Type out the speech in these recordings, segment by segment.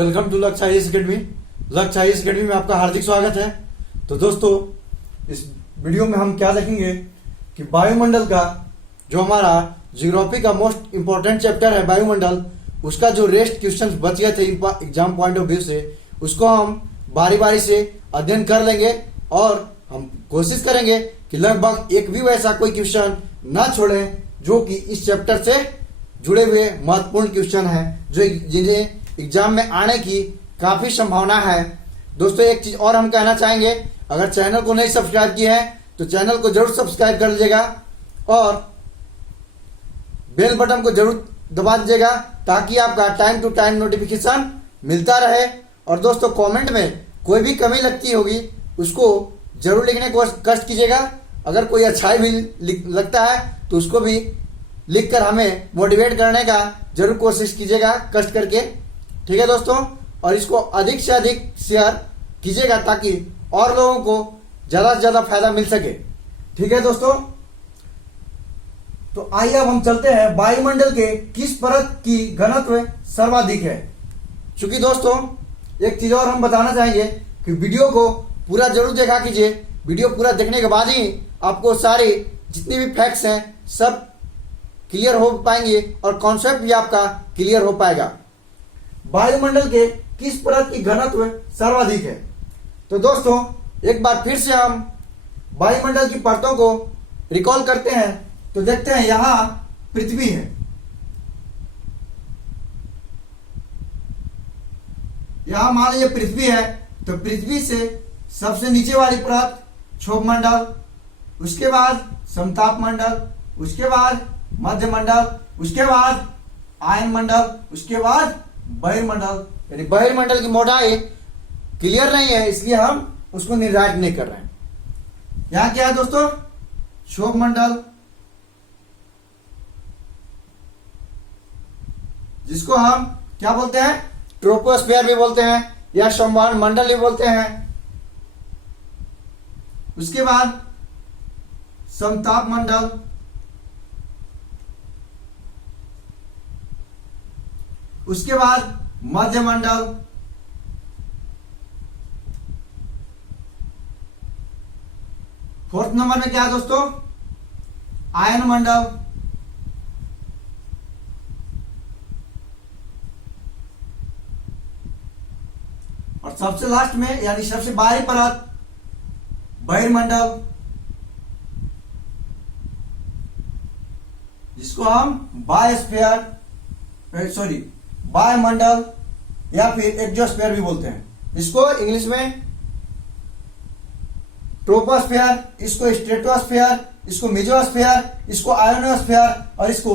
Welcome to लक्ष्य IAS academy. लक्ष्य IAS academy में आपका हार्दिक स्वागत है। तो दोस्तों, इस वीडियो में हम क्या देखेंगे कि वायुमंडल का जो हमारा ज्योग्राफी का मोस्ट इंपॉर्टेंट चैप्टर है वायुमंडल, उसका जो रेस्ट क्वेश्चंस बच गए थे एग्जाम पॉइंट ऑफ व्यू से, उसको हम बारी बारी से अध्ययन कर लेंगे और हम कोशिश करेंगे कि लगभग एक भी वैसा कोई क्वेश्चन ना छोड़े जो कि इस चैप्टर से जुड़े हुए महत्वपूर्ण क्वेश्चन है, जो जिन्हें एग्जाम में आने की काफी संभावना है। दोस्तों, एक चीज और हम कहना चाहेंगे, अगर चैनल को नहीं सब्सक्राइब किए हैं तो चैनल को जरूर सब्सक्राइब कर लीजिएगा और बेल बटन को जरूर दबा दीजिएगा ताकि आपका टाइम टू टाइम नोटिफिकेशन मिलता रहे। और दोस्तों, कमेंट में कोई भी कमी लगती होगी उसको जरूर लिखने को कष्ट कीजिएगा। अगर कोई अच्छाई भी लगता है तो उसको भी लिखकर हमें मोटिवेट करने का जरूर कोशिश कीजिएगा, कष्ट करके। ठीक है दोस्तों, और इसको अधिक से अधिक शेयर कीजिएगा ताकि और लोगों को ज्यादा से ज्यादा फायदा मिल सके। ठीक है दोस्तों, तो आइए अब हम चलते हैं वायुमंडल के किस परत की घनत्व सर्वाधिक है। चूंकि दोस्तों, एक चीज और हम बताना चाहेंगे कि वीडियो को पूरा जरूर देखा कीजिए। वीडियो पूरा देखने के बाद ही आपको सारी जितनी भी फैक्ट्स हैं सब क्लियर हो पाएंगे और कॉन्सेप्ट भी आपका क्लियर हो पाएगा। वायुमंडल के किस परत की घनत्व सर्वाधिक है? तो दोस्तों, एक बार फिर से हम वायुमंडल की परतों को रिकॉल करते हैं तो देखते हैं यहां पृथ्वी है, यहां मान लीजिए पृथ्वी है, तो पृथ्वी से सबसे नीचे वाली परत क्षोभमंडल, उसके बाद समताप मंडल, उसके बाद मध्यमंडल, उसके बाद आयन मंडल, उसके बाद बहिर्मंडल। यानी बहिर्मंडल की मोटाई क्लियर नहीं है, इसलिए हम उसको निर्धारित नहीं कर रहे हैं। यहां क्या है दोस्तों? क्षोभमंडल, जिसको हम क्या बोलते हैं? ट्रोपोस्फीयर भी बोलते हैं या संवहन मंडल भी बोलते हैं। उसके बाद समताप मंडल, उसके बाद मध्यमंडल, फोर्थ नंबर में क्या है दोस्तों? आयन मंडल, और सबसे लास्ट में यानी सबसे बाहरी परत बहिर्मंडल, जिसको हम वायुमंडल या फिर एक्सोस्फीयर भी बोलते हैं। इसको इंग्लिश में ट्रोपोस्फीयर, इसको स्ट्रेटोस्फीयर, इसको मेसोस्फीयर, इसको आयोनोस्फीयर और इसको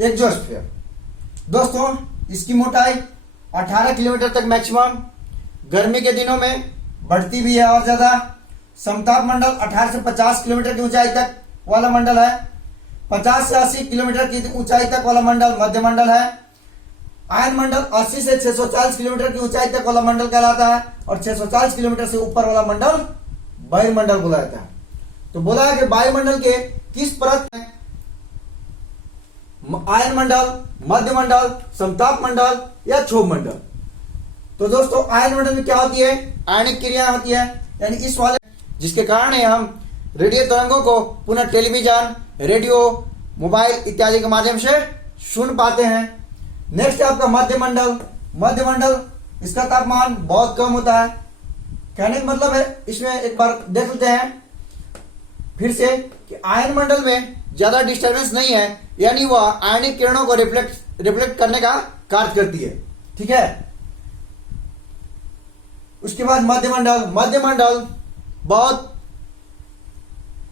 एक्सोस्फीयर। दोस्तों, इसकी मोटाई 18 किलोमीटर तक मैक्सिमम, गर्मी के दिनों में बढ़ती भी है और ज्यादा। समताप मंडल 18 से 50 किलोमीटर की ऊंचाई तक वाला मंडल है। 50 से 80 किलोमीटर की ऊंचाई तक वाला मंडल मध्य मंडल है। आयन मंडल 80 से 640 किलोमीटर की ऊंचाई तक वाला मंडल कहलाता है और 640 किलोमीटर से ऊपर वाला मंडल बहिर्मंडल बोला जाता है। तो बोला है कि वायुमंडल के किस परत में आयन मंडल, मध्य मंडल, समताप मंडल या क्षोभ मंडल। तो दोस्तों, आयन मंडल में क्या होती है? आयनिक क्रिया होती है, यानी इस वाले जिसके कारण हम रेडियो तरंगों को पुनः टेलीविजन, रेडियो, मोबाइल इत्यादि के माध्यम से सुन पाते हैं। नेक्स्ट है आपका मध्यमंडल। मध्यमंडल, इसका तापमान बहुत कम होता है। कहने का मतलब है, इसमें एक बार देख लेते हैं फिर से कि आयन मंडल में ज्यादा डिस्टर्बेंस नहीं है, यानी वह आयनिक किरणों को रिफ्लेक्ट करने का कार्य करती है। ठीक है। उसके बाद मध्यमंडल। मध्यमंडल बहुत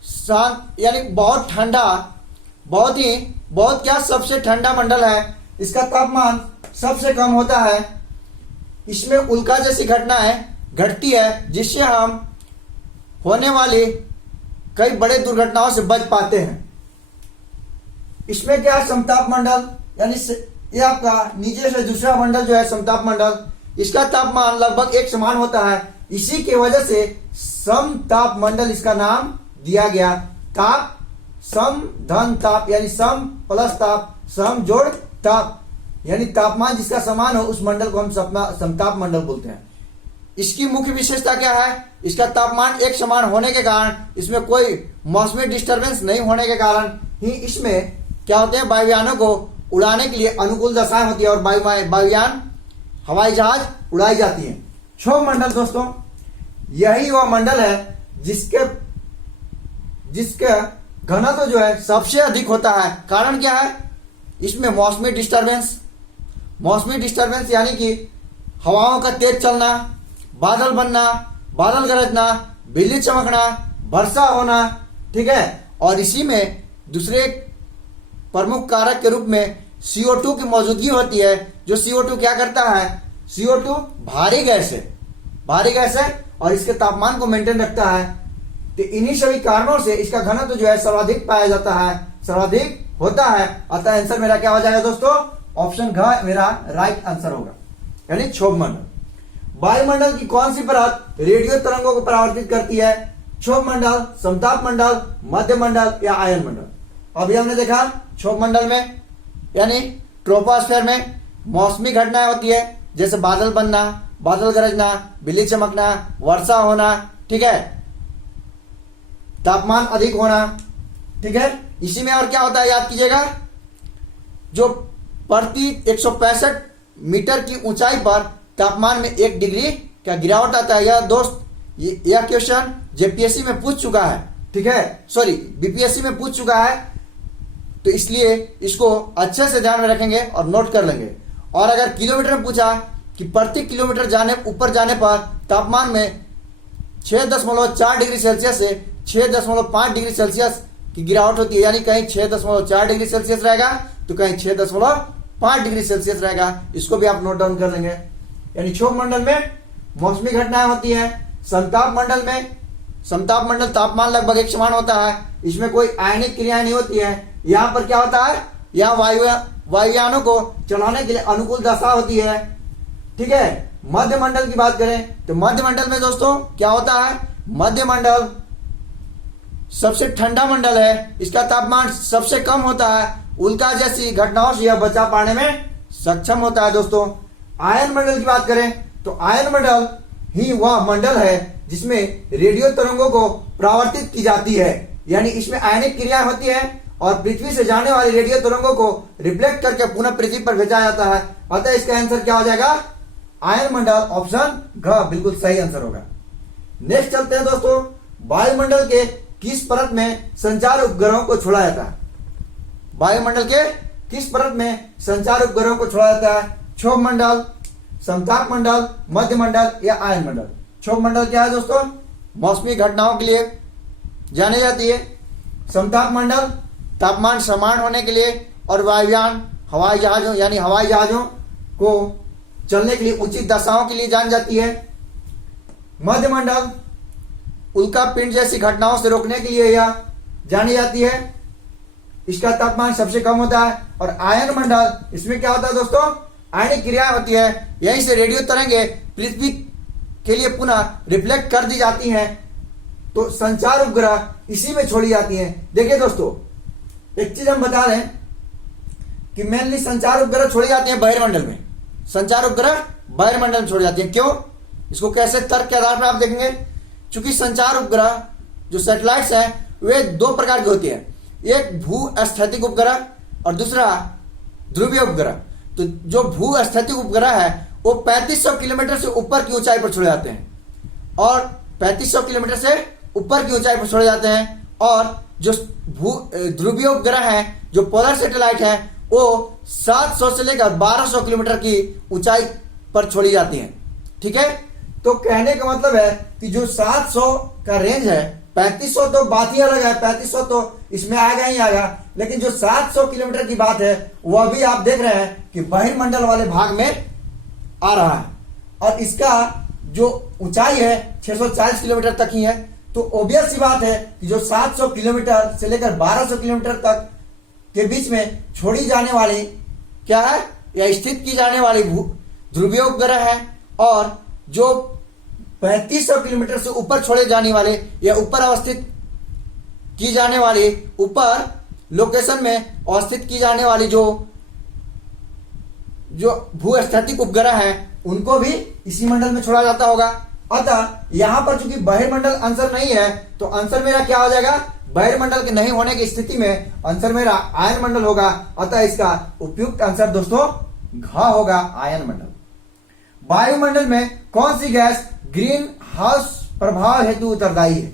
शांत यानी बहुत ठंडा, बहुत क्या सबसे ठंडा मंडल है। इसका तापमान सबसे कम होता है। इसमें उल्का जैसी घटनाएं घटती है जिससे हम होने वाली कई बड़े दुर्घटनाओं से बच पाते हैं। इसमें क्या है? समताप मंडल, यानी ये आपका नीचे से दूसरा मंडल जो है समताप मंडल, इसका तापमान लगभग एक समान होता है। इसी की वजह से समताप मंडल इसका नाम दिया गया। ताप सम धन ताप, यानी सम प्लस ताप, सम जोड़ ताप, यानी तापमान जिसका समान हो उस मंडल को हम समताप मंडल बोलते हैं। इसकी मुख्य विशेषता क्या है? इसका तापमान एक समान होने के कारण, इसमें कोई मौसमी डिस्टरबेंस नहीं होने के कारण ही इसमें क्या होते हैं, वायुयानों को उड़ाने के लिए अनुकूल दशाएं होती है और वायुयान हवाई जहाज उड़ाई जाती है। क्षोभ मंडल दोस्तों यही वह मंडल है जिसका घनत्व जो है सबसे अधिक होता है। कारण क्या है? इसमें मौसमी डिस्टरबेंस यानी कि हवाओं का तेज चलना, बादल बनना, बादल गरजना, बिजली चमकना, वर्षा होना, ठीक है। और इसी में दूसरे प्रमुख कारक के रूप में CO2 की मौजूदगी होती है। जो CO2 क्या करता है? CO2 भारी गैस है और इसके तापमान को मेंटेन रखता है। तो इन्हीं सभी कारणों से इसका घनत्व जो है सर्वाधिक पाया जाता है, सर्वाधिक होता है। अतः आंसर मेरा क्या हो जाएगा दोस्तों? ऑप्शन घ मेरा राइट आंसर होगा, यानी क्षोभ मंडल। वायुमंडल की कौन सी परत रेडियो तरंगों को परावर्तित करती है? क्षोभ मंडल, समताप मंडल, मध्य मंडल या आयन मंडल। अभी हमने देखा क्षोभ मंडल में यानी ट्रोपोस्फेयर में मौसमी घटनाएं होती है, जैसे बादल बनना, बादल गरजना, बिजली चमकना, वर्षा होना, ठीक है, तापमान अधिक होना, ठीक है। इसी में और क्या होता है याद कीजिएगा, जो प्रति 165 मीटर की ऊंचाई पर तापमान में 1 डिग्री का गिरावट आता है। यह दोस्त यह क्वेश्चन जेपीएससी में पूछ चुका है, ठीक है, सॉरी बीपीएससी में पूछ चुका है, तो इसलिए इसको अच्छे से ध्यान में रखेंगे और नोट कर लेंगे। और अगर किलोमीटर में पूछा कि प्रति किलोमीटर ऊपर जाने पर तापमान में 6.4 डिग्री सेल्सियस से 6.5 डिग्री सेल्सियस की गिरावट होती है, यानी कहीं 6.4 डिग्री सेल्सियस रहेगा तो कहीं 6.5 डिग्री सेल्सियस रहेगा। इसको भी आप नोट डाउन कर लेंगे। यानी क्षोभ मंडल में मौसमी घटनाएं होती है। समताप मंडल तापमान लगभग एक समान होता है, इसमें कोई आयनिक क्रिया नहीं होती है। यहाँ पर क्या होता है, यहाँ वायुयानों को चलाने के लिए अनुकूल दशा होती है, ठीक है। मध्य मंडल की बात करें तो मध्य मंडल में दोस्तों क्या होता है, मध्य मंडल सबसे ठंडा मंडल है, इसका तापमान सबसे कम होता है, उल्का जैसी घटनाओं से यह बचा पाने में सक्षम होता है। दोस्तों आयन मंडल की बात करें तो आयन मंडल ही वह मंडल है जिसमें रेडियो तरंगों को परावर्तित की जाती है, यानी इसमें आयनिक क्रिया होती है और पृथ्वी से जाने वाली रेडियो तरंगों को रिफ्लेक्ट करके पुनः पृथ्वी पर भेजा जाता है। अतः इसका आंसर क्या हो जाएगा, आयन मंडल, ऑप्शन घ बिल्कुल सही आंसर होगा। नेक्स्ट चलते हैं दोस्तों, वायुमंडल के किस परत में संचार उपग्रहों को छोड़ा जाता है? वायुमंडल के किस परत में संचार उपग्रहों को छोड़ा जाता है? क्षोभ मंडल, समताप मंडल, मध्य मंडल या आयन मंडल। क्षोभ मंडल क्या है दोस्तों, मौसमी घटनाओं के लिए जानी जाती है। समताप मंडल तापमान समान होने के लिए और वायुयान हवाई जहाजों यानी हवाई जहाजों को चलने के लिए उचित दशाओं के लिए जानी जाती है। मध्य मंडल उल्का पिंड जैसी घटनाओं से रोकने के लिए यह जानी जाती है, इसका तापमान सबसे कम होता है। और आयन मंडल इसमें क्या होता है दोस्तों, आयनिक क्रिया होती है, यहीं से रेडियो तरंगे पृथ्वी के लिए पुनः रिफ्लेक्ट कर दी जाती हैं, तो संचार उपग्रह इसी में छोड़ी जाती हैं। देखिए दोस्तों एक चीज हम बता दें कि मेनली संचार उपग्रह छोड़ी जाती हैं बहिर्मंडल में, संचार उपग्रह बहिर्मंडल में छोड़ी जाती है। क्यों? इसको कैसे तर्क के आधार पर आप देखेंगे, क्योंकि संचार उपग्रह जो सैटेलाइट्स हैं वे 2 प्रकार के होती हैं, एक भू स्थैतिक उपग्रह और दूसरा ध्रुवीय उपग्रह। तो जो भू स्थैतिक उपग्रह है वो 3500 किलोमीटर से ऊपर की ऊंचाई पर छोड़े जाते हैं और 3500 किलोमीटर से ऊपर की ऊंचाई पर छोड़े जाते हैं। और जो ध्रुवीय उपग्रह है, जो पोलर सैटेलाइट है, वो 700 से लेकर 1200 किलोमीटर की ऊंचाई पर छोड़ी जाती हैं, ठीक है। तो कहने का मतलब है कि जो 700 का रेंज है, 3500 तो बात ही अलग है, 3500 तो इसमें आएगा ही आएगा, लेकिन जो 700 किलोमीटर की बात है वह भी आप देख रहे हैं कि बहिर्मंडल वाले भाग में आ रहा है और इसका जो ऊंचाई है 640 किलोमीटर तक ही है। तो ऑब्वियस सी बात है कि जो 700 किलोमीटर से लेकर 1200 किलोमीटर तक के बीच में छोड़ी जाने वाली क्या है या स्थित की जाने वाली ध्रुवीय उपग्रह है, और जो 3500 किलोमीटर से ऊपर छोड़े जाने वाले या ऊपर अवस्थित की जाने वाली, ऊपर लोकेशन में अवस्थित की जाने वाली जो जो भूस्थैतिक उपग्रह हैं उनको भी इसी मंडल में छोड़ा जाता होगा। अतः यहां पर चूंकि बहिर्मंडल आंसर नहीं है तो आंसर मेरा क्या हो जाएगा, बहिर्मंडल के नहीं होने की स्थिति में आंसर मेरा आयन मंडल होगा। अतः इसका उपयुक्त आंसर दोस्तों घ होगा, आयन मंडल। वायुमंडल में कौन सी गैस ग्रीन हाउस प्रभाव हेतु उत्तरदायी है,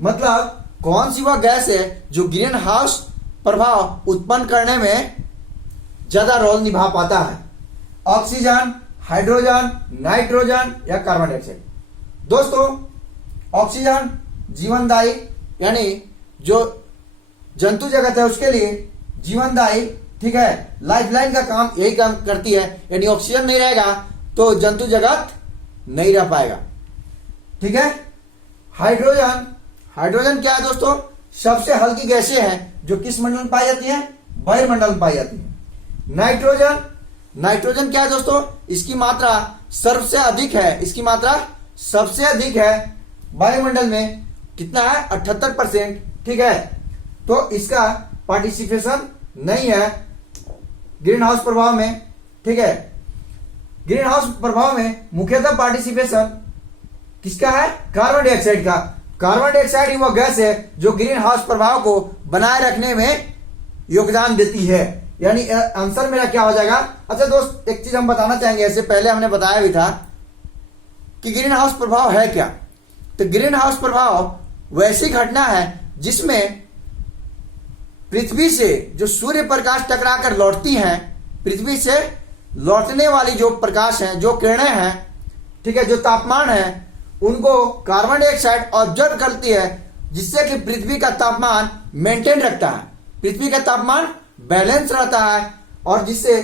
मतलब कौन सी वह गैस है जो ग्रीन हाउस प्रभाव उत्पन्न करने में ज्यादा रोल निभा पाता है, ऑक्सीजन, हाइड्रोजन, नाइट्रोजन या कार्बन डाइऑक्साइड। दोस्तों ऑक्सीजन जीवनदायी यानी जो जंतु जगत है उसके लिए जीवनदायी, ठीक है, लाइफलाइन का काम यही काम करती है, यानी ऑक्सीजन नहीं रहेगा तो जंतु जगत नहीं रह पाएगा, ठीक है। हाइड्रोजन, हाइड्रोजन क्या है दोस्तों, सबसे हल्की गैसें हैं जो किस मंडल में पाई जाती है, बहिर्मंडल में पाई जाती है। नाइट्रोजन, नाइट्रोजन क्या है दोस्तों, इसकी मात्रा सबसे अधिक है, इसकी मात्रा सबसे अधिक है वायुमंडल में, कितना है 78%, ठीक है। तो इसका पार्टिसिपेशन नहीं है ग्रीन हाउस प्रभाव में, ठीक है। ग्रीन हाउस प्रभाव में मुख्यतः पार्टिसिपेशन किसका है, कार्बन डाइऑक्साइड का। कार्बन डाइऑक्साइड ही वह गैस है जो ग्रीन हाउस प्रभाव को बनाए रखने में योगदान देती है, यानी आंसर मेरा क्या हो जाएगा। अच्छा दोस्त एक चीज हम बताना चाहेंगे, ऐसे पहले हमने बताया भी था कि ग्रीन हाउस प्रभाव है क्या। तो ग्रीन हाउस प्रभाव वैसी घटना है जिसमें पृथ्वी से जो सूर्य प्रकाश टकराकर लौटती हैं, पृथ्वी से लौटने वाली जो प्रकाश है, जो किरणें हैं, ठीक है, जो तापमान है, उनको कार्बन डाइऑक्साइड ऑब्जर्व करती है, जिससे कि पृथ्वी का तापमान मेंटेन रखता है, पृथ्वी का तापमान बैलेंस रहता है और जिससे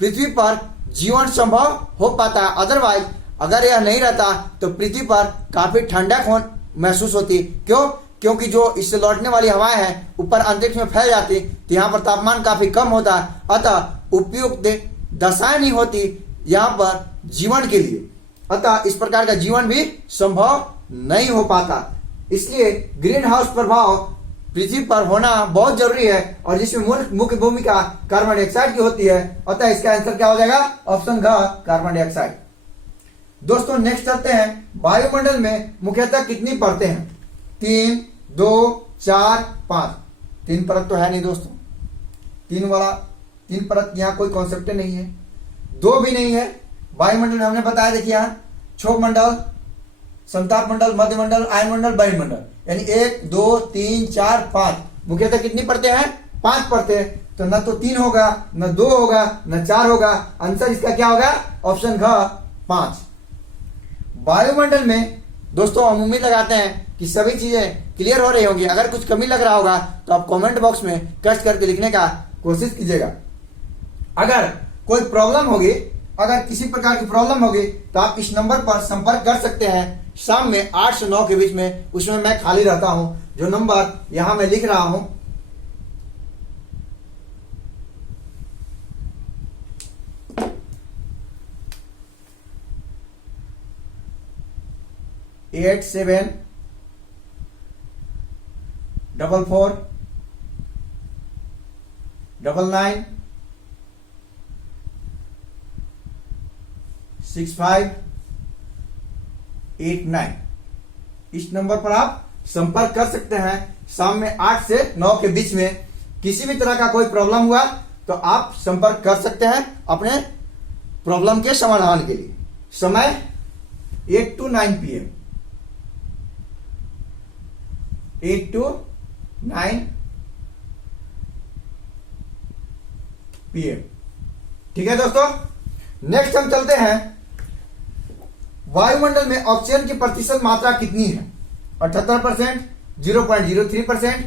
पृथ्वी पर जीवन संभव हो पाता है। अदरवाइज अगर यह नहीं रहता तो पृथ्वी पर काफी ठंडक महसूस होती। क्यों, क्योंकि जो इससे लौटने वाली हवाएं हैं ऊपर अंतरिक्ष में फैल जाती तो यहाँ पर तापमान काफी कम होता, अतः उपयुक्त दशाएं नहीं होती यहाँ पर जीवन के लिए, अतः इस प्रकार का जीवन भी संभव नहीं हो पाता। इसलिए ग्रीन हाउस प्रभाव पृथ्वी पर होना बहुत जरूरी है और जिसमें मुख्य भूमिका कार्बन डाइऑक्साइड की होती है, अतः इसका आंसर क्या हो जाएगा, ऑप्शन घ कार्बन डाइऑक्साइड। दोस्तों नेक्स्ट चलते हैं, वायुमंडल में मुख्यतः कितनी परतें हैं, 3, 2, 4, 5। 3 परत तो है नहीं दोस्तों, 3 परत यहाँ कोई कॉन्सेप्ट नहीं है, 2 भी नहीं है। वायुमंडल में हमने बताया, देखिए यहाँ क्षोभ मंडल, समताप मंडल, मध्य मंडल, आयन मंडल, बहिर्मंडल, यानी 1, 2, 3, 4, 5 मुख्यतः कितनी परतें हैं, 5 परतें। तो न तो 3 होगा, न 2 होगा, न 4 होगा, आंसर इसका क्या होगा, ऑप्शन घ 5। वायुमंडल में दोस्तों हम उम्मीद लगाते हैं कि सभी चीजें क्लियर हो रही होंगी। अगर कुछ कमी लग रहा होगा तो आप कमेंट बॉक्स में कष्ट करके लिखने का कोशिश कीजिएगा। अगर कोई प्रॉब्लम होगी, अगर किसी प्रकार की प्रॉब्लम होगी तो आप इस नंबर पर संपर्क कर सकते हैं शाम में 8 से 9 के बीच में, उसमें मैं खाली रहता हूं। जो नंबर यहां मैं लिख रहा हूं, एट 7 4 4 9 9 6 5 8 9, इस नंबर पर आप संपर्क कर सकते हैं शाम में 8 से 9 के बीच में। किसी भी तरह का कोई प्रॉब्लम हुआ तो आप संपर्क कर सकते हैं अपने प्रॉब्लम के समाधान के लिए। समय 8 to 9 PM, 8 to 9 PM, ठीक है दोस्तों। नेक्स्ट हम चलते हैं, वायुमंडल में ऑक्सीजन की प्रतिशत मात्रा कितनी है, 78%, 0.03%,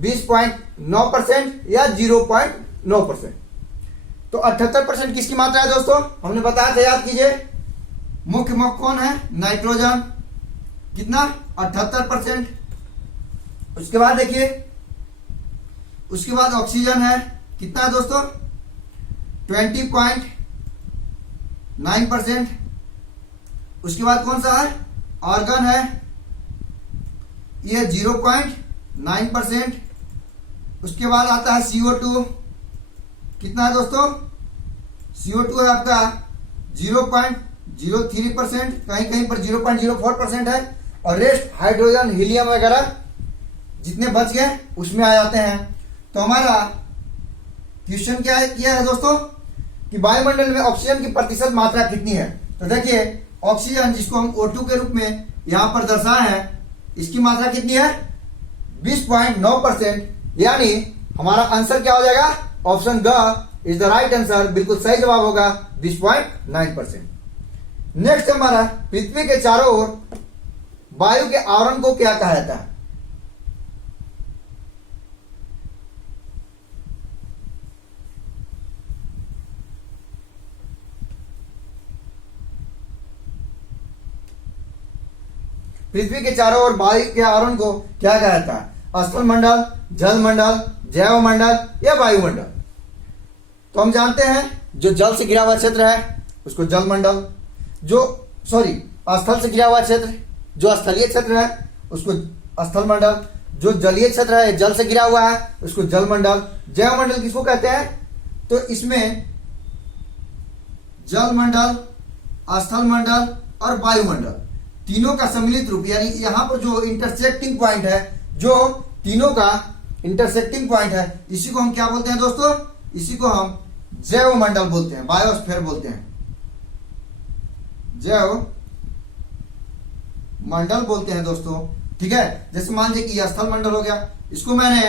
20.9% या 0.9%। तो 78% किसकी मात्रा है दोस्तों, हमने बताया था, याद कीजिए। मुख्य कौन है, नाइट्रोजन, कितना 78%। उसके बाद देखिए, उसके बाद ऑक्सीजन है, कितना है दोस्तों 20.9%। उसके बाद कौन सा है, आर्गन है, ये 0.9%। उसके बाद आता है CO2, कितना है दोस्तों CO2 है आपका 0.03%, कहीं कहीं पर 0.04% है, और रेस्ट हाइड्रोजन हीलियम वगैरह जितने बच गए उसमें आ जाते हैं। तो हमारा क्वेश्चन क्या है दोस्तों कि वायुमंडल में ऑक्सीजन की प्रतिशत मात्रा कितनी है। तो देखिए ऑक्सीजन जिसको हम O2 के रूप में यहां पर दर्शाए हैं, इसकी मात्रा कितनी है 20.9%, यानी हमारा आंसर क्या हो जाएगा, ऑप्शन ग इज द राइट आंसर, बिल्कुल सही जवाब होगा 20.9%। नेक्स्ट हमारा पृथ्वी के चारों ओर वायु के आवरण को क्या कहा जाता है। पृथ्वी के चारों ओर वायु के आवरण को क्या कहा जाता है, स्थल मंडल, जल मंडल, जैव मंडल या वायुमंडल। तो हम जानते हैं जो जल से घिरा हुआ क्षेत्र है उसको जल मंडल, स्थल से घिरा हुआ क्षेत्र जो स्थलीय क्षेत्र है उसको स्थल मंडल, जो जलीय क्षेत्र है जल से घिरा हुआ है उसको जल मंडल। जैव मंडल किसको कहते हैं, तो इसमें जल मंडल, स्थल मंडल और वायुमंडल तीनों का सम्मिलित रूप, यानी यहां पर जो इंटरसेक्टिंग पॉइंट है, जो तीनों का इंटरसेक्टिंग पॉइंट है, इसी को हम क्या बोलते हैं दोस्तों, इसी को हम जैव मंडल बोलते हैं, बायोस्फीयर बोलते हैं, जैव मंडल बोलते हैं दोस्तों। ठीक है, जैसे मान लीजिए कि स्थल मंडल हो गया, इसको मैंने,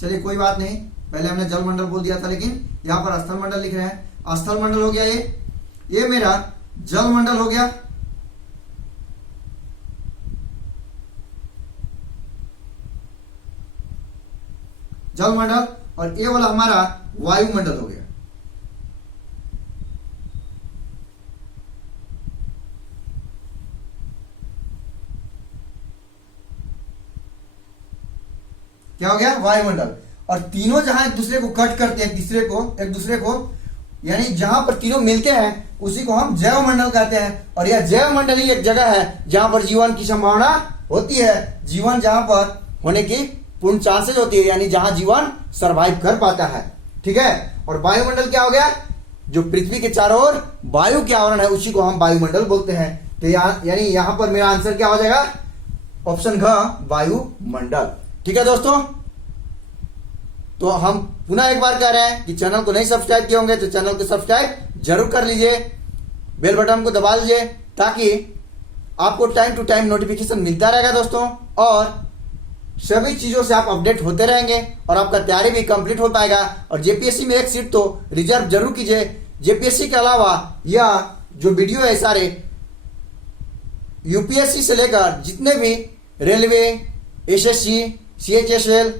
चलिए कोई बात नहीं, पहले हमने जल मंडल बोल दिया था, लेकिन यहां पर स्थल मंडल लिख रहे हैं। स्थल मंडल हो गया ये मेरा जल मंडल हो गया, जल मंडल, और ये वाला हमारा वायुमंडल हो गया। क्या हो गया, वायुमंडल। और तीनों जहां एक दूसरे को कट करते हैं, एक दूसरे को यानी जहां पर तीनों मिलते हैं उसी को हम जैव मंडल कहते हैं। और यह जैव मंडल ही एक जगह है जहां पर जीवन की संभावना होती है, जीवन जहां पर होने की पूर्ण चांसेस होती है, यानी जहां जीवन सरवाइव कर पाता है। ठीक है, और वायुमंडल क्या हो गया, जो पृथ्वी के चारों ओर वायु के आवरण है उसी को हम वायुमंडल बोलते हैं। तो यानी यहां पर मेरा आंसर क्या हो जाएगा, ऑप्शन घ वायुमंडल। ठीक है दोस्तों, तो हम पुनः एक बार कह रहे हैं कि चैनल को नहीं सब्सक्राइब किए होंगे तो चैनल को सब्सक्राइब जरूर कर लीजिए, बेल बटन को दबा लीजिए, ताकि आपको टाइम टू टाइम नोटिफिकेशन मिलता रहेगा दोस्तों, और सभी चीजों से आप अपडेट होते रहेंगे और आपका तैयारी भी कंप्लीट हो पाएगा। और जेपीएससी में एक सीट तो रिजर्व जरूर कीजिए। जेपीएससी के अलावा यह जो वीडियो है सारे यूपीएससी से लेकर जितने भी रेलवे, एसएससी, सीएचएसएल,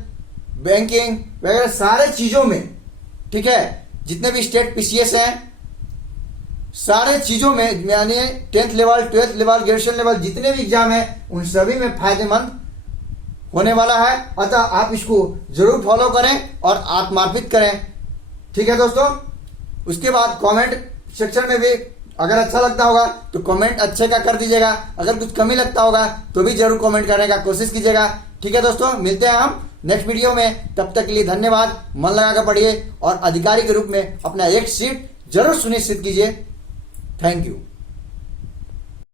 बैंकिंग वगैरह सारे चीजों में, ठीक है, जितने भी स्टेट पीसीएस हैं सारे चीजों में, यानी 10th level, 12th level, graduation level जितने भी एग्जाम है उन सभी में फायदेमंद होने वाला है। अतः आप इसको जरूर फॉलो करें और आत्मार्पित करें। ठीक है दोस्तों, उसके बाद कमेंट सेक्शन में भी अगर अच्छा लगता होगा तो कमेंट अच्छे का कर दीजिएगा, अगर कुछ कमी लगता होगा तो भी जरूर कमेंट करने का कोशिश कीजिएगा। ठीक है दोस्तों, मिलते हैं हम नेक्स्ट वीडियो में, तब तक के लिए धन्यवाद। मन लगा कर पढ़िए और अधिकारी के रूप में अपना एक सीट जरूर सुनिश्चित कीजिए। Thank you.